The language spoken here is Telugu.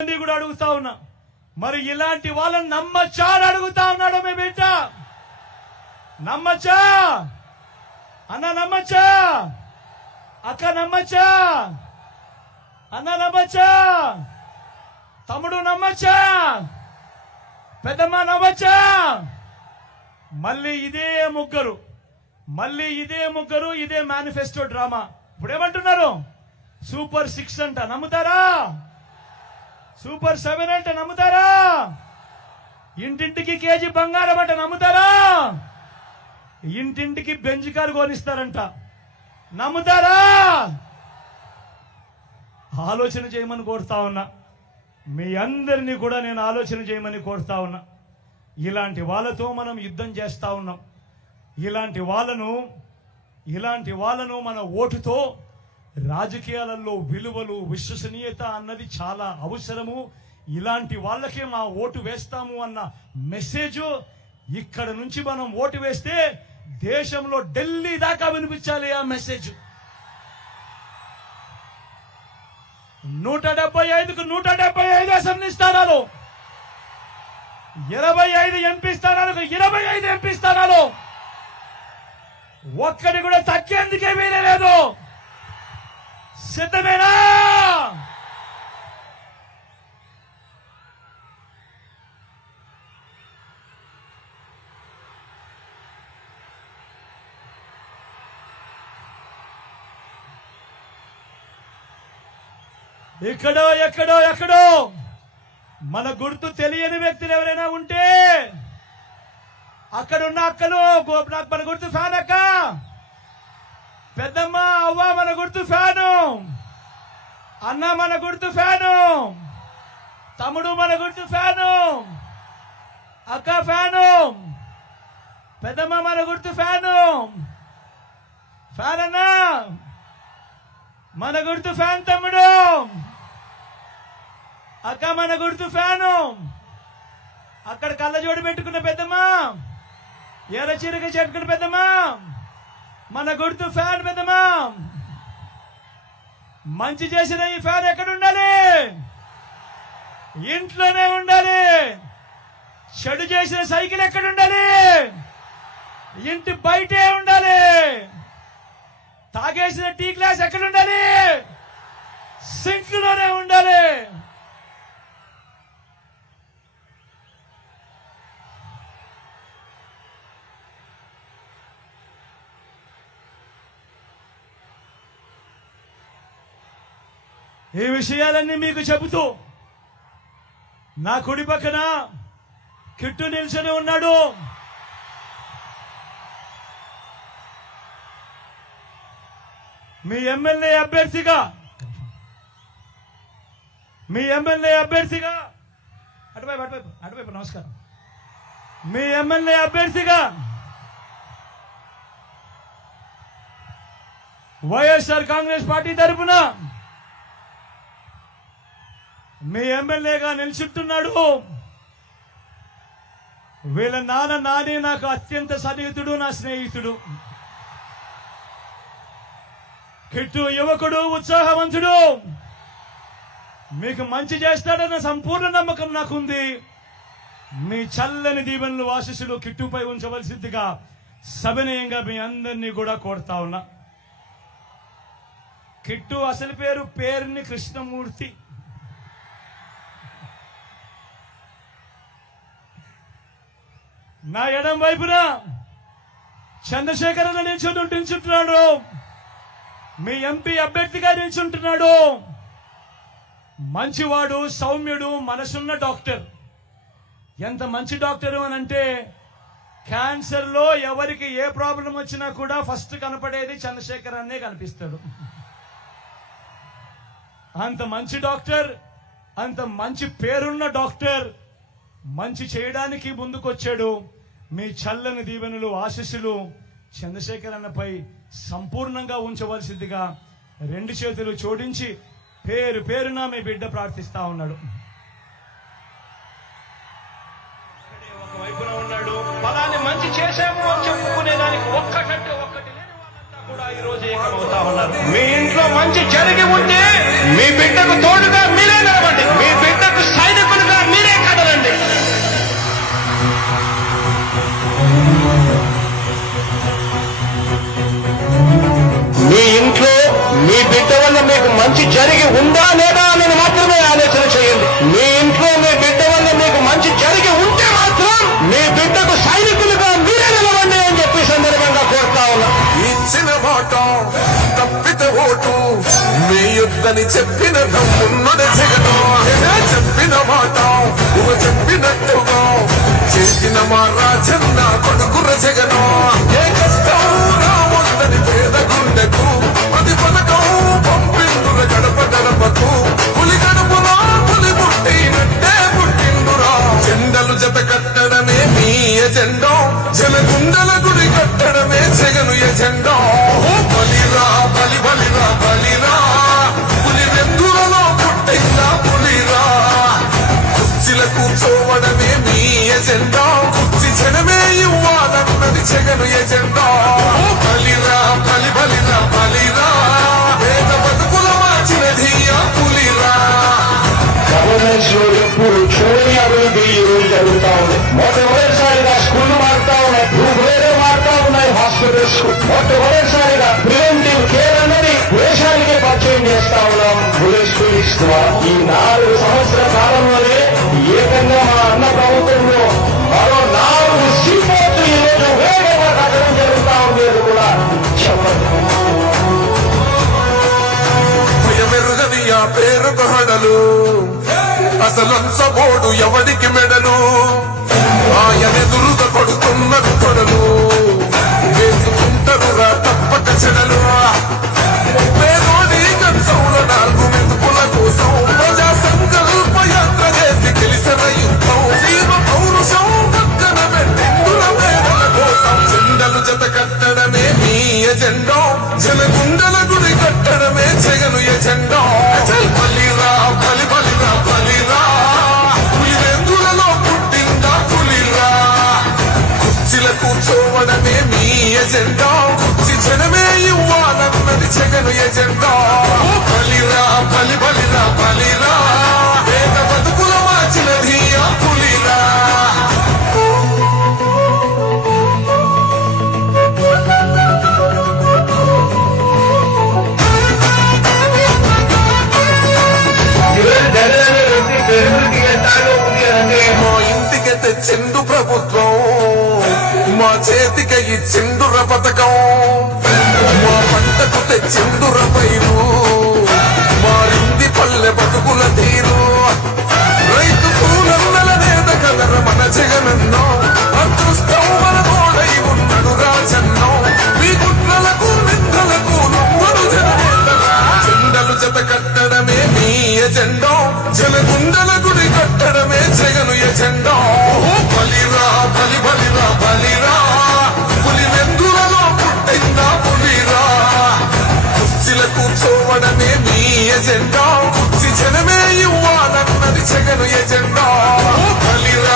కూడా అడుగుతా ఉన్నా, మరి ఇలాంటి వాళ్ళని నమ్మచ్చా అని అడుగుతా ఉన్నాడు మీ బిడ్డ. నమ్మచ్చా అన్న? నమ్మచ్చా అక్క? నమ్మచ్చా అన్న? నమ్మచ్చా తమ్ముడు? నమ్మచ్చా పెద్దమ్మ? నమ్మచ్చా? మళ్ళీ ఇదే ముగ్గురు ఇదే మేనిఫెస్టో డ్రామా. ఇప్పుడు ఏమంటున్నారు? సూపర్ 6 అంట. నమ్ముతారా? సూపర్ 7 అంటే నమ్ముతారా? ఇంటింటికి కేజీ బంగారం అంటే నమ్ముతారా? ఇంటింటికి బెంజ్ కారు కొనిస్తారంట. నమ్ముతారా? ఆలోచన చేయమని కోరుతా ఉన్నా. మీ అందరినీ కూడా నేను ఆలోచన చేయమని కోరుతా ఉన్నా. ఇలాంటి వాళ్ళతో మనం యుద్ధం చేస్తా ఉన్నాం. ఇలాంటి వాళ్ళను మన ఓటుతో రాజకీయాలలో విలువలు, విశ్వసనీయత అన్నది చాలా అవసరము. ఇలాంటి వాళ్ళకే మా ఓటు వేస్తాము అన్న మెసేజ్ ఇక్కడ నుంచి మనం ఓటు వేస్తే దేశంలో ఢిల్లీ దాకా వినిపించాలి ఆ మెసేజ్. 175కు 175 అసెంబ్లీ స్థానాలు, 25 ఎంపీ స్థానాలకు 25 ఎంపీ స్థానాలు, ఒక్కడి కూడా తగ్గేందుకే వీలే లేదు. సిద్ధమేనా? ఎక్కడో మన గుర్తు తెలియని వ్యక్తులు ఎవరైనా ఉంటే అక్కడున్న అక్కలు, నాకు మన గుర్తు ఫ్యాన్ అక్క, పెద్దమ్మ, అవ్వ మన గుర్తు ఫ్యాను, అన్న మన గుర్తు ఫ్యాను, తమ్ముడు మన గుర్తు ఫ్యాను, అక్క ఫ్యాను, పెద్దమ్మ మన గుర్తు ఫ్యాను, ఫ్యాన్ అన్న మన గుర్తు ఫ్యాన్, తమ్ముడు అక్క మన గుర్తు ఫ్యాను, అక్కడ కళ్ళజోడు పెట్టుకున్న పెద్దమ్మ, ఎర్ర చీరక చెట్టుకున్న పెద్దమ్మ మన గుర్తు ఫ్యాన్. పెద్దమ్మ, మంచి చేసిన ఈ ఫ్యాన్ ఎక్కడ ఉండాలి? ఇంట్లోనే ఉండాలి. చెడు చేసిన సైకిల్ ఎక్కడ ఉండాలి? ఇంటి బయటే ఉండాలి. తాగేసిన టీ గ్లాస్ ఎక్కడ ఉండాలి? సింక్ లోనే ఉండాలి. ఈ విషయాలన్నీ మీకు చెబుతూ నా కుడి పక్కన కిట్టు నిల్చొని ఉన్నాడు. మీ ఎమ్మెల్యే అభ్యర్థిగా అటువైపు నమస్కారం. మీ ఎమ్మెల్యే అభ్యర్థిగా వైఎస్ఆర్ కాంగ్రెస్ పార్టీ తరఫున మీ ఎమ్మెల్యేగా నిల్చుంటున్నాడు. వీళ్ళ నాని నాకు అత్యంత సన్నిహితుడు, నా స్నేహితుడు. కిట్టు యువకుడు, ఉత్సాహవంతుడు, మీకు మంచి చేస్తాడన్న సంపూర్ణ నమ్మకం నాకుంది. మీ చల్లని దీవెనలు, ఆశీస్సులు కిట్టుపై ఉంచవలసిందిగా సవినయంగా మీ అందరినీ కూడా కోరుతా ఉన్నా. కిట్టు అసలు పేరుని కృష్ణమూర్తి. నా ఎడం వైపున చంద్రశేఖరన్న నిల్చుంటున్నాడు. మీ ఎంపీ అభ్యర్థిగా నిల్చుంటున్నాడు. మంచివాడు, సౌమ్యుడు, మనసున్న డాక్టర్. ఎంత మంచి డాక్టరు అనంటే క్యాన్సర్ లో ఎవరికి ఏ ప్రాబ్లం వచ్చినా కూడా ఫస్ట్ కనపడేది చంద్రశేఖర్ అన్నే కనిపిస్తాడు. అంత మంచి డాక్టర్, అంత మంచి పేరున్న డాక్టర్, మంచి చేయడానికి ముందుకొచ్చాడు. మీ చల్లని దీవెనలు, ఆశీస్సులు చంద్రశేఖర్ అన్నపై సంపూర్ణంగా ఉంచవలసిందిగా 2 చేతులు జోడించి పేరున మీ బిడ్డ ప్రార్థిస్తా ఉన్నాడు. ఒకవైపున ఉన్నాడు. ఫలాన్ని మంచి చేశాము అని చెప్పుకునేదానికి ఒక్కటంటే ఒక్కటి లేని వాళ్ళంతా కూడా ఈ రోజు ఏకమవుతా ఉన్నారు. మీ ఇంట్లో మంచి జరిగి ఉంటే మీ బిడ్డకు తోడుగా మీరే నిలబడి, మీ బిడ్డకు చెప్పిన దమ్మున్నడ జగను చెప్పిన మాట నువ్వు చెప్పినట్టుగా చేసిన మా రాజన్న కొడుకుర జగను ఏ కష్టం రావద్దని పేద గుండెకు అది పథకం పంపిందుర గడప గడపకు పులి గడుపులో పులి పుట్టినట్టే పుట్టిందురా జెండలు జత కట్టడమే మీ ఎజెండా జలగుండల గుడి కట్టడమే జగను ఎజెండా బలిరా బలి బలిరా బలిరా పులి వెందులలో పుట్టిందా పులిరా కుర్చీల కూర్చోవడమే మీ ఎజెండా కుర్చీ జనమే ఇవ్వాలన్నది జగను ఎజెండా బలిరా బలి బలిరా బలిరా పేద బతుకుల మార్చినది ఆ పులిరా గవర్నెన్స్ లో ఎప్పుడు చూడని అభివృద్ధి ఈ రోజు జరుగుతా ఉంది. మొట్టమొదటిసారిగా స్కూళ్లు మారుతా ఉన్నాయి, భూభేలు మారుతా ఉన్నాయి, హాస్పిటల్స్ మొట్టమొదటిసారిగా ప్రివెంటివ్ కేర్ అన్నది దేశానికి పరిచయం చేస్తా ఉన్నాం పోలీస్ పోలీస్ ద్వారా. ఈ 4 సంవత్సరాల కాలంలోనే ఏకంగా మా అన్న ప్రభుత్వంలో మరో 4 సీపోర్ట్లు ఈ రోజు వేగంగా కట్టడం జరుగుతా ఉంది అని కూడా చెప్పండి. భయమెరుగని ఆ పేరుకు హడలు అసలంచబోడు ఎవడికి మెడలు ఆయనెదురుగా కొడుతున్నది కొడలు వేసుకుంటారు రా తప్పక చెడలు పేదోడి కంచంల 4 మెతుకుల కోసం ప్రజా సంకల్ప యాత్ర చేసి గెలిసిన యుద్ధం సీమ పౌరుషం పక్కన పెట్టిందుల పేదల కోసం జెండలు జత కట్టడమే మీ ఎజెండా జనగుండల గుడి కట్టడమే జగను ఎజెండా బలిరా బలి బలిరా బలిరా పులి వెందులలో పుట్టిందా పులిరా కుర్చీల కూర్చోవడమే మీ ఎజెండా కుర్చీ జనమే ఇవ్వాలన్నది జగను ఎజెండా బలిరా బలి బలిరా బలిరా పేద బతుకుల మార్చినది ఆ పులిరా ఈరోజు జగన్ అనే వ్యక్తి పేరుకి ఎట్టాలో ఉంది అంటే మా ఇంటికి తెచ్చిండు ప్రభుత్వం మా చేతికి ఇచ్చిండుర పథకం మా పంటకు తెచ్చిండుర పైరు మారింది పల్లె బతుకుల తీరు రైతు కూలన్నల నేత కలర మన జగనన్నో అదృష్టం మన తోడై ఉన్నాడు రాజన్నో మీ కుట్రలకు నిందలకు నమ్మడు జననేతరా జెండలు జత కట్టడమే మీ ఎజెండా జలగుండల గుడి కట్టడమే జగను ఎజెండా బలిరా బలి బలిరా బలిరా పులి వెందులలో పుట్టిందా పులిరా కుర్చీల కూర్చోవడమే మీ ఎజెండా కుర్చీ జనమే ఇవ్వాలన్నది జగను ఎజెండా